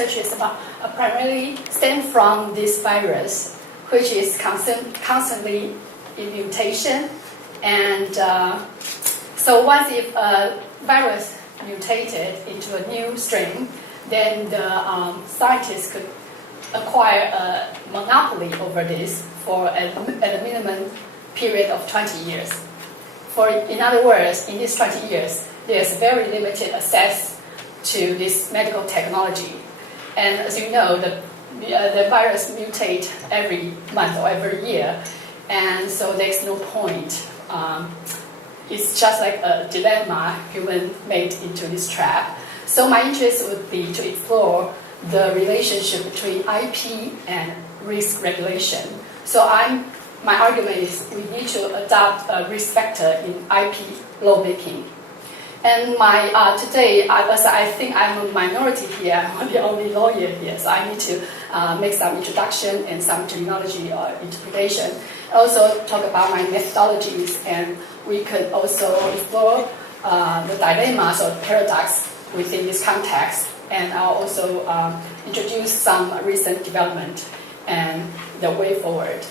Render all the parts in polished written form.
research is about primarily stem from this virus, which is constantly in mutation. And so once if a virus mutated into a new strain, then the scientists could acquire a monopoly over this for at a minimum period of 20 years. In other words, in these 20 years, there's very limited access to this medical technology. And as you know, the virus mutate every month or every year, and so there's no point. It's just like a dilemma human made into this trap. So my interest would be to explore the relationship between IP and risk regulation. So my argument is we need to adopt a risk factor in IP lawmaking. And today, as I think I'm a minority here, I'm the only lawyer here, so I need to make some introduction and some terminology or interpretation. Also talk about my methodologies, and we could also explore the dilemmas or paradox within this context, and I'll also introduce some recent development and the way forward.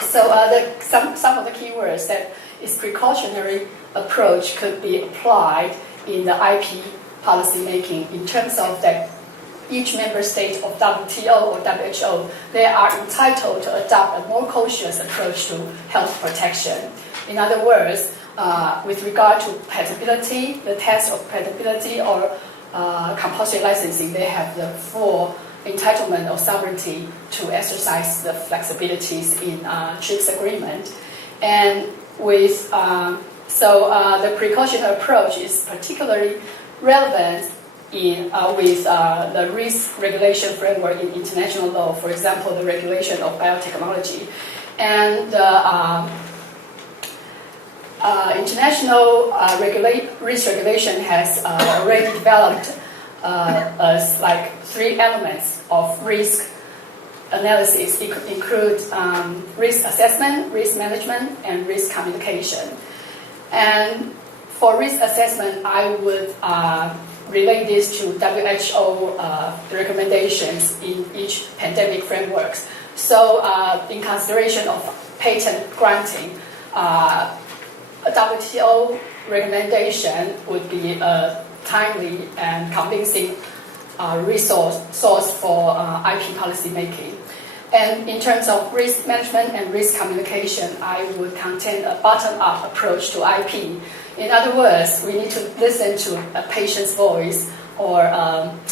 So some of the keywords that is precautionary approach could be applied in the IP policy making in terms of that each member state of WTO or WHO, they are entitled to adopt a more cautious approach to health protection. In other words, with regard to patentability, the test of patentability or compulsory licensing, they have the full entitlement or sovereignty to exercise the flexibilities in TRIPS agreement. And with the precautionary approach is particularly relevant with the risk regulation framework in international law, for example, the regulation of biotechnology. And international risk regulation has already developed as like 3 elements of risk analysis. It could include risk assessment, risk management, and risk communication. And for risk assessment, I would relate this to WHO recommendations in each pandemic frameworks. So in consideration of patent granting, WTO recommendation would be a timely and convincing source for IP policy making. And in terms of risk management and risk communication, I would contend a bottom-up approach to IP. In other words, we need to listen to a patient's voice or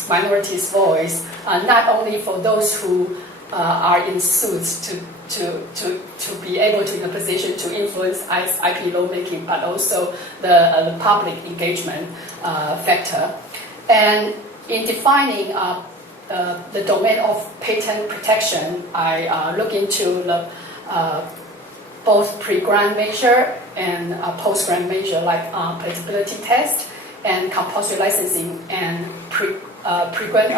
minority's voice, not only for those who are in suits to be able to in a position to influence IP lawmaking, but also the public engagement factor. And in defining the domain of patent protection, I look into the both pre-grant measure and post-grant measure, like patentability test and compulsory licensing and pre-grant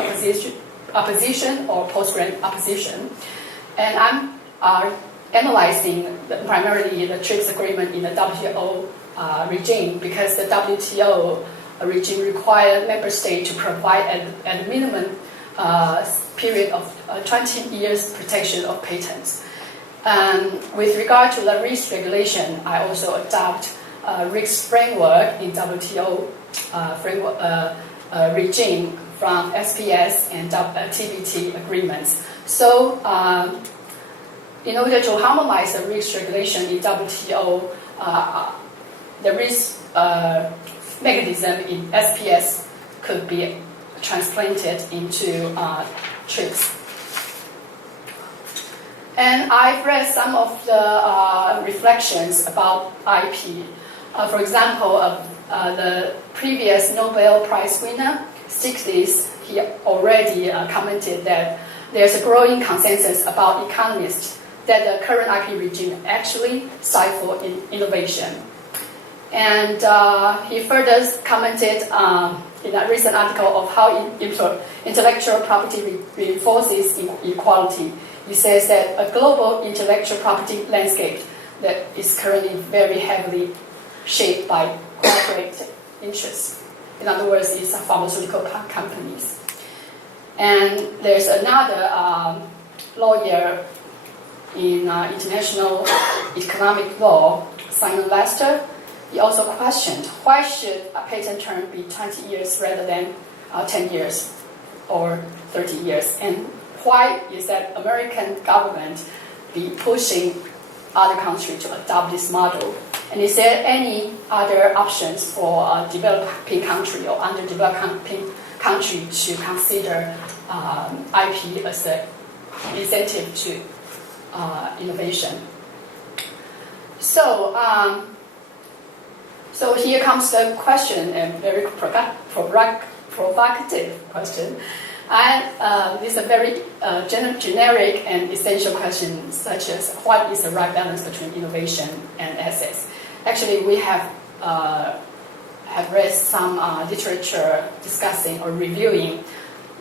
opposition or post-grant opposition. And I'm analyzing primarily the TRIPS agreement in the WTO regime, because the WTO regime requires member states to provide at a minimum period of 20 years protection of patents. With regard to the risk regulation, I also adopt a risk framework in WTO regime from SPS and TBT agreements. So in order to harmonize the risk regulation in WTO, the risk mechanism in SPS could be transplanted into TRIPS. And I've read some of the reflections about IP. For example, the previous Nobel Prize winner, Stiglitz, he already commented that there's a growing consensus about economists that the current IP regime actually stifles innovation. And he further commented in a recent article of how intellectual property reinforces inequality. He says that a global intellectual property landscape that is currently very heavily shaped by corporate interests. In other words, it's pharmaceutical companies. And there's another lawyer in international economic law, Simon Lester. He also questioned, why should a patent term be 20 years rather than 10 years or 30 years? And why is that American government be pushing other countries to adopt this model? And is there any other options for a developing country or underdeveloped country to consider IP as an incentive to innovation? So here comes the question, a very provocative question. And this is a very generic and essential question, such as what is the right balance between innovation and assets? Actually, we have read some literature discussing or reviewing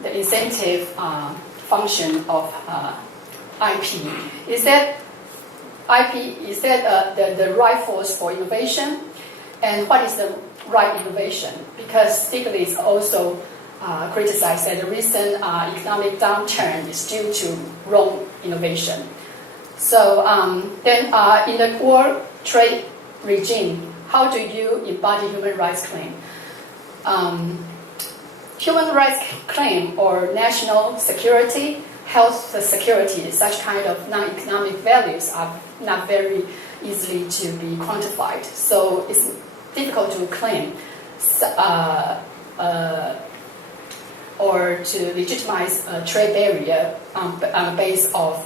the incentive function of IP. Is that the right force for innovation? And what is the right innovation? Because Stiglitz also criticized that the recent economic downturn is due to wrong innovation. So then in the World Trade regime, how do you embody human rights claim? Human rights claim or national security, health security, such kind of non-economic values are not very easily to be quantified. So it's difficult to claim or to legitimize a trade barrier on the basis of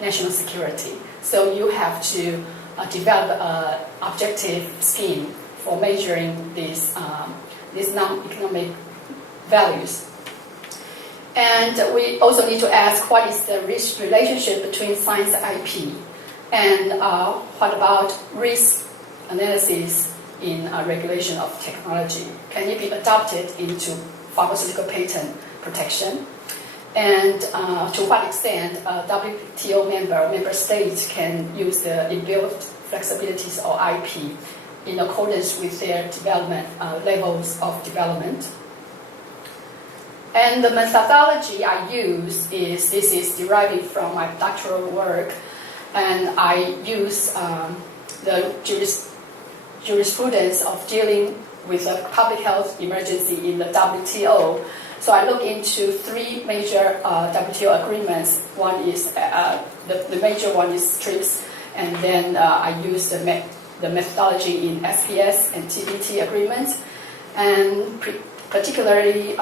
national security. So you have to develop an objective scheme for measuring these non-economic values. And we also need to ask what is the risk relationship between science and IP, and what about risk analysis in regulation of technology? Can it be adopted into pharmaceutical patent protection? And to what extent WTO member states can use the inbuilt flexibilities of IP in accordance with their development levels of development? And the methodology I use this is deriving from my doctoral work, and I use the jurisprudence of dealing with a public health emergency in the WTO. So I look into three major WTO agreements. One is the major one is TRIPS, and then I use the methodology in SPS and TBT agreements, and particularly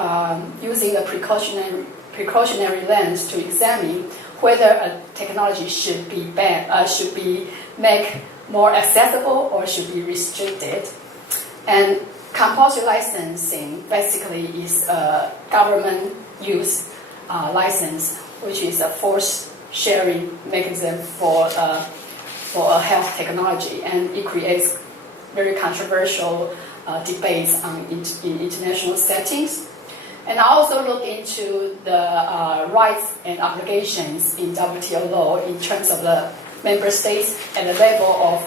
using a precautionary lens to examine whether a technology should be banned, should be made more accessible or should be restricted. And compulsory licensing basically is a government use license, which is a force sharing mechanism for a health technology, and it creates very controversial debates in international settings. And I also look into the rights and obligations in WTO law in terms of the member states at the level of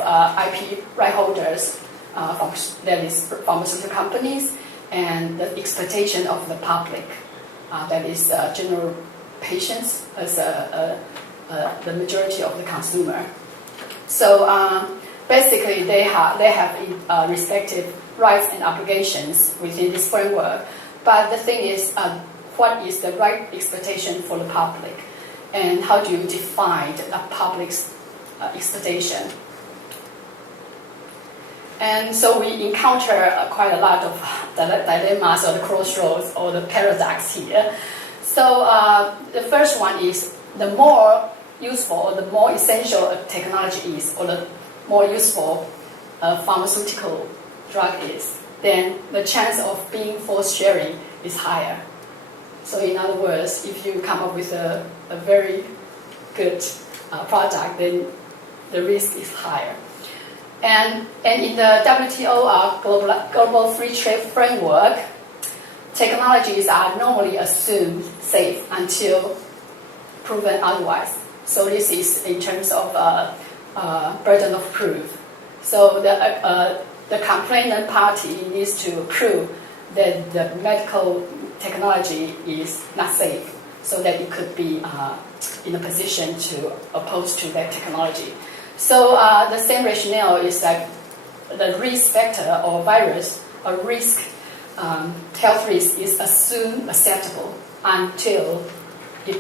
IP right holders, that is pharmaceutical companies, and the expectation of the public, that is general patients as the majority of the consumer. So basically they have respective rights and obligations within this framework. But the thing is, what is the right expectation for the public? And how do you define a public's expectation? And so we encounter quite a lot of dilemmas or the crossroads or the paradox here. So the first one is the more useful or the more essential a technology is, or the more useful a pharmaceutical drug is, then the chance of being force sharing is higher. So in other words, if you come up with a very good product, then the risk is higher. And in the WTO global free trade framework, technologies are normally assumed safe until proven otherwise. So this is in terms of burden of proof. So the complainant party needs to prove that the medical technology is not safe, so that it could be in a position to oppose to that technology. So the same rationale is that the risk factor or virus or risk, health risk is assumed acceptable until it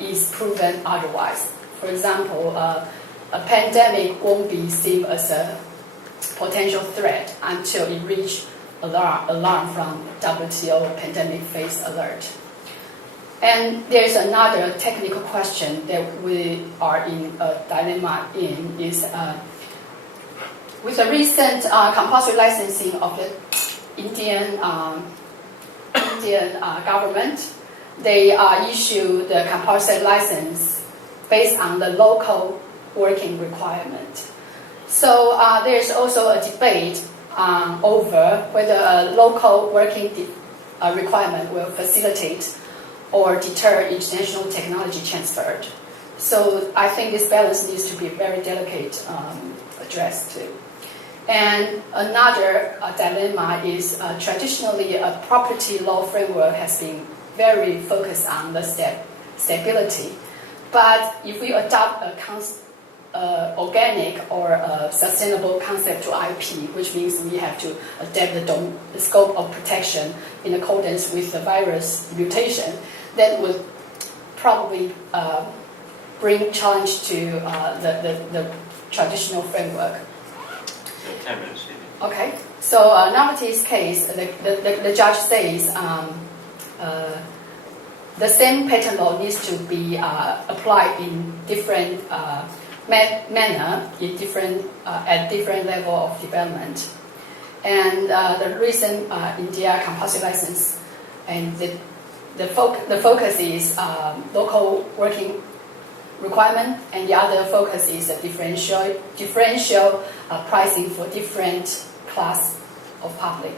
is proven otherwise. For example, a pandemic won't be seen as a potential threat until it reaches alarm from WTO pandemic phase alert. And there's another technical question that we are in a dilemma in is with the recent compulsory licensing of the Indian government, they issue the compulsory license based on the local working requirement. So there's also a debate over whether a local working requirement will facilitate or deter international technology transfer. So I think this balance needs to be very delicate addressed too. And another dilemma is traditionally a property law framework has been very focused on the stability. But if we adopt a organic or a sustainable concept to IP, which means we have to adapt the scope of protection in accordance with the virus mutation, that would probably bring challenge to the traditional framework. 10 minutes. Okay, so Novartis case, the judge says the same patent law needs to be applied in different manner, in at different level of development. And the recent India compulsory license, and the focus is local working requirement, and the other focus is a differential pricing for different class of public.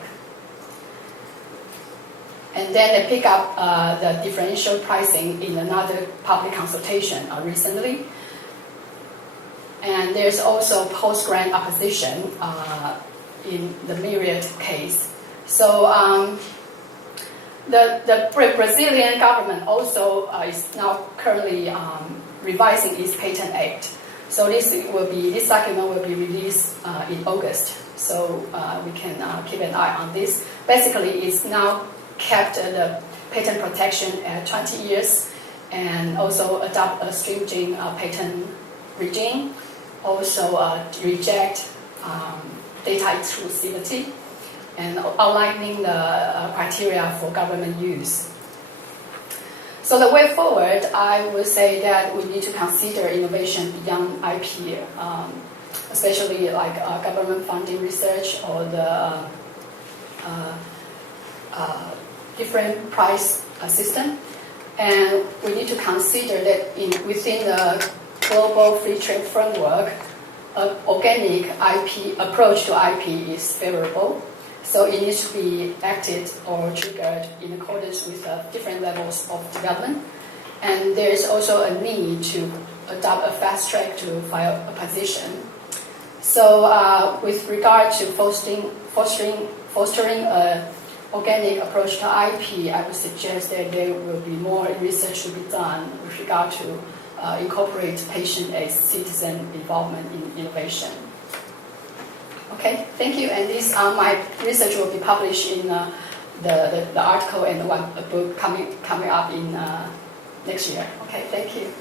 And then they pick up the differential pricing in another public consultation recently. And there's also post-grant opposition in the Myriad case. So the Brazilian government also is now currently revising its patent act. So this document will be released in August. So we can keep an eye on this. Basically, it's now kept the patent protection at 20 years, and also adopt a stringent patent regime. Also reject data exclusivity, and outlining the criteria for government use. So the way forward, I would say that we need to consider innovation beyond IP, especially like government funding research or the different price system. And we need to consider that within the global free trade framework, organic IP approach to IP is favorable. So it needs to be acted or triggered in accordance with different levels of development. And there is also a need to adopt a fast track to file a petition. So with regard to fostering an organic approach to IP, I would suggest that there will be more research to be done with regard to incorporate patient as citizen involvement in innovation. Okay, thank you. And this my research will be published in the article and a book coming up in next year. Okay, thank you.